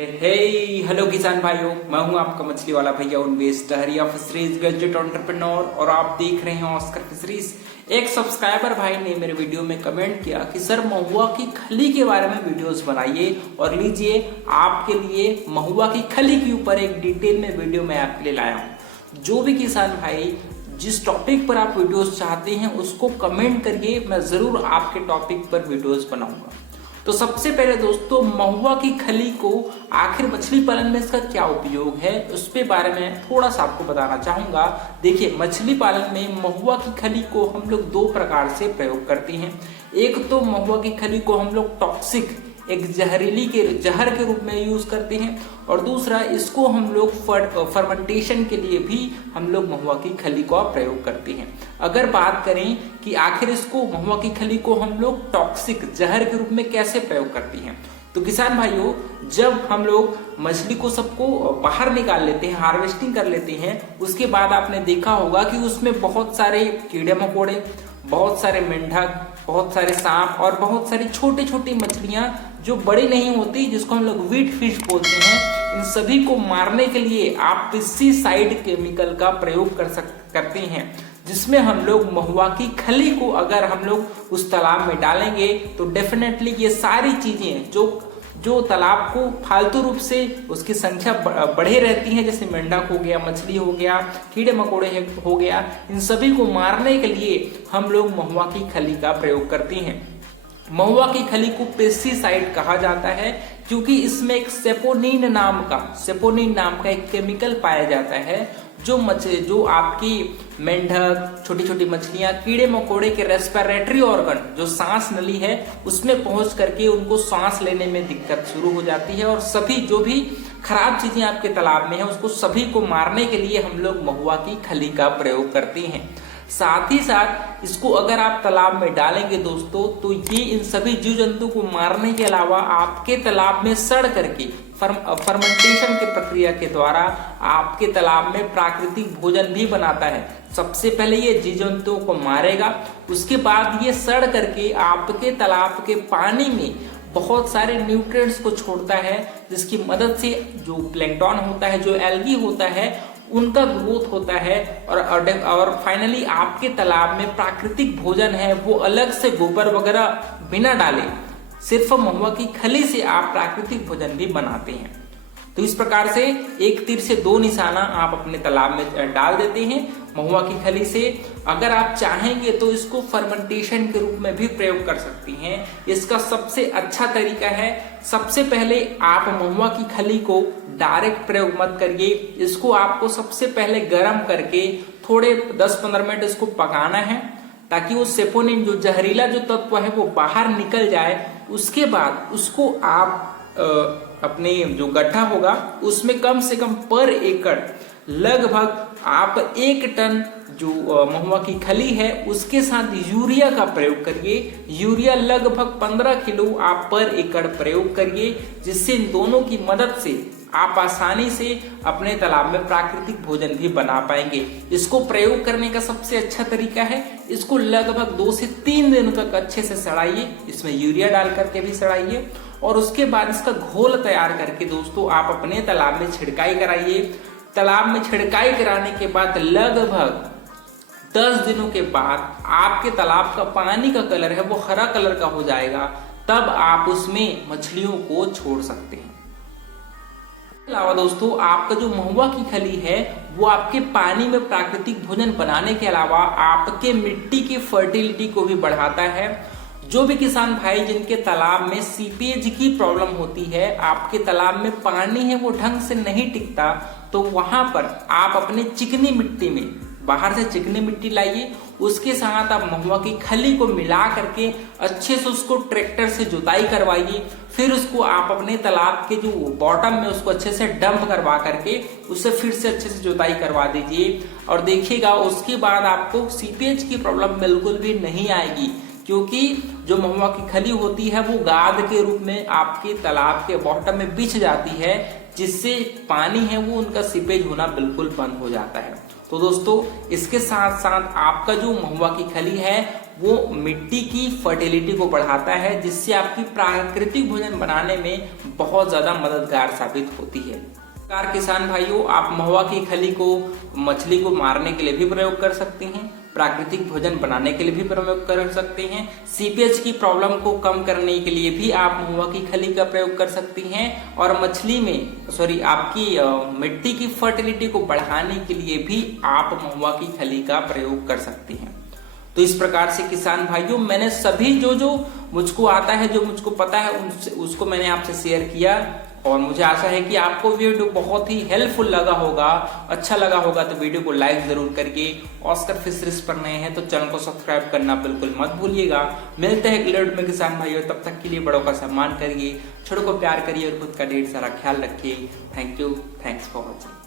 Hello किसान भाइयों, मैं हूं आपका मछली वाला भैया उन्वेश टहरिया फिशरीज ग्रेजुएट एंटरप्रेन्योर और आप देख रहे हैं ऑस्कर फिशरीज। एक सब्सक्राइबर भाई ने मेरे वीडियो में कमेंट किया कि सर महुआ की खली के बारे में वीडियोस बनाइए और लीजिए आपके लिए महुआ की खली के ऊपर एक डिटेल में वीडियो मैं आपके लिए लाया हूँ। जो भी किसान भाई जिस टॉपिक पर आप वीडियोस चाहते हैं उसको कमेंट करिए, मैं जरूर आपके टॉपिक पर वीडियोस बनाऊंगा। तो सबसे पहले दोस्तों, महुआ की खली को आखिर मछली पालन में इसका क्या उपयोग है उस पे बारे में थोड़ा सा आपको बताना चाहूंगा। देखिए, मछली पालन में महुआ की खली को हम लोग दो प्रकार से प्रयोग करते हैं। एक तो महुआ की खली को हम लोग टॉक्सिक, एक जहर के रूप में यूज करते हैं, और दूसरा इसको हम लोग फर्मेंटेशन के लिए भी हम लोग महुआ की खली का प्रयोग करते हैं। अगर बात करें कि आखिर इसको महुआ की खली को हम लोग टॉक्सिक जहर के रूप में कैसे प्रयोग करते हैं, तो किसान भाइयों, जब हम लोग मछली को सबको बाहर निकाल लेते हैं, हार्वेस्टिंग कर लेते हैं, उसके बाद आपने देखा होगा कि उसमें बहुत सारे कीड़े मकोड़े, बहुत सारे मेंढक, बहुत सारे सांप और बहुत सारी छोटी छोटी मछलियां जो बड़ी नहीं होती, जिसको हम लोग वीट फिश बोलते हैं, इन सभी को मारने के लिए आप पेस्टिसाइड केमिकल का प्रयोग करते हैं, जिसमें हम लोग महुआ की खली को अगर हम लोग उस तालाब में डालेंगे तो डेफिनेटली ये सारी चीजें जो तालाब को फालतू रूप से उसकी संख्या बढ़े रहती है, जैसे मेंढक हो गया, मछली हो गया, कीड़े मकोड़े हो गया, इन सभी को मारने के लिए हम लोग महुआ की खली का प्रयोग करते हैं। महुआ की खली को पेस्टिसाइड कहा जाता है क्योंकि इसमें एक सेपोनिन नाम का एक केमिकल पाया जाता है जो आपकी मेंढक, छोटी छोटी मछलियां, कीड़े मकोड़े के रेस्पिरेटरी ऑर्गन, जो सांस नली है, उसमें पहुंच करके उनको सांस लेने में दिक्कत शुरू हो जाती है, और सभी जो भी खराब चीजें आपके तालाब में है उसको सभी को मारने के लिए हम लोग महुआ की खली का प्रयोग करते हैं। साथ ही साथ इसको अगर आप तालाब में डालेंगे दोस्तों, तो ये इन सभी जीव जंतु को मारने के अलावा आपके तालाब में सड़ करके फर्मेंटेशन की प्रक्रिया के द्वारा आपके तालाब में प्राकृतिक भोजन भी बनाता है। सबसे पहले ये जीव जंतुओं को मारेगा, उसके बाद ये सड़ करके आपके तालाब के पानी में बहुत सारे न्यूट्रिएंट्स को छोड़ता है, जिसकी मदद से जो प्लैंक्टन होता है, जो एल्गी होता है, उनका ग्रोथ होता है, और फाइनली आपके तालाब में प्राकृतिक भोजन है वो अलग से गोबर वगैरह बिना डाले सिर्फ महुआ की खली से आप प्राकृतिक भोजन भी बनाते हैं। तो इस प्रकार से एक तीर से दो निशाना आप अपने तालाब में डाल देते हैं महुआ की खली से। अगर आप चाहेंगे तो इसको फर्मेंटेशन के रूप में भी प्रयोग कर सकती हैं। इसका सबसे अच्छा तरीका है, सबसे पहले आप महुआ की खली को डायरेक्ट प्रयोग मत करिए, इसको आपको सबसे पहले गर्म करके थोड़े 10-15 मिनट इसको पकाना है, ताकि वो सेपोनिन, जो जहरीला जो तत्व है, वो बाहर निकल जाए। उसके बाद उसको आप अपने जो गड्ढा होगा उसमें कम से कम पर एकड़ लगभग आप 1 टन जो महुआ की खली है उसके साथ यूरिया का प्रयोग करिए। यूरिया लगभग 15 किलो आप पर एकड़ प्रयोग करिए, जिससे इन दोनों की मदद से आप आसानी से अपने तालाब में प्राकृतिक भोजन भी बना पाएंगे। इसको प्रयोग करने का सबसे अच्छा तरीका है, इसको लगभग 2 से 3 दिन तक अच्छे से सड़ाइए, इसमें यूरिया डाल करके भी सड़ाइए, और उसके बाद इसका घोल तैयार करके दोस्तों आप अपने तालाब में छिड़काई कराइए। तालाब में छिड़काई कराने के बाद लगभग 10 दिनों के बाद आपके तालाब का पानी का कलर है वो हरा कलर का हो जाएगा, तब आप उसमें मछलियों को छोड़ सकते हैं। अलावा दोस्तों, आपका जो महुआ की खली है वो आपके पानी में प्राकृतिक भोजन बनाने के अलावा आपके मिट्टी की फर्टिलिटी को भी बढ़ाता है। जो भी किसान भाई जिनके तालाब में सीपेज की प्रॉब्लम होती है, आपके तालाब में पानी है वो ढंग से नहीं टिकता, तो वहां पर आप अपने चिकनी मिट्टी में, बाहर से चिकनी मिट्टी लाइए, उसके साथ आप महुआ की खली को मिला करके अच्छे से उसको ट्रैक्टर से जुताई करवाइए। फिर उसको आप अपने तालाब के जो बॉटम में उसको अच्छे से डंप करवा करके उससे फिर से अच्छे से जुताई करवा दीजिए, और देखिएगा उसके बाद आपको सीपेज की प्रॉब्लम बिल्कुल भी नहीं आएगी, क्योंकि जो महुआ की खली होती है वो गाद के रूप में आपके तालाब के बॉटम में बिछ जाती है, जिससे पानी है वो उनका सीपेज होना बिल्कुल बंद हो जाता है। तो दोस्तों, इसके साथ साथ आपका जो महुआ की खली है वो मिट्टी की फर्टिलिटी को बढ़ाता है, जिससे आपकी प्राकृतिक भोजन बनाने में बहुत ज्यादा मददगार साबित होती है। किसान भाइयों, आप महुआ की खली को मछली को मारने के लिए भी प्रयोग कर सकते हैं, प्राकृतिक भोजन बनाने के लिए भी प्रयोग कर सकते हैं, सीपेज की प्रॉब्लम को कम करने के लिए भी आप महुआ की खली का प्रयोग कर सकती हैं, और मछली में आपकी मिट्टी की फर्टिलिटी को बढ़ाने के लिए भी आप महुआ की खली का प्रयोग कर सकती हैं। तो इस प्रकार से किसान भाइयों, मैंने सभी जो मुझको आता है, जो मुझको पता है, उसको मैंने आपसे शेयर किया, और मुझे आशा है कि आपको वीडियो बहुत ही हेल्पफुल लगा होगा, अच्छा लगा होगा। तो वीडियो को लाइक जरूर करके, ऑस्कर फिशरीज पर नए हैं तो चैनल को सब्सक्राइब करना बिल्कुल मत भूलिएगा। मिलते हैं अगले वीडियो में किसान भाइयों, तब तक के लिए बड़ों का सम्मान करिए, छोटों को प्यार करिए और खुद का ढेर सारा ख्याल रखिए। Thank you, thanks for watching.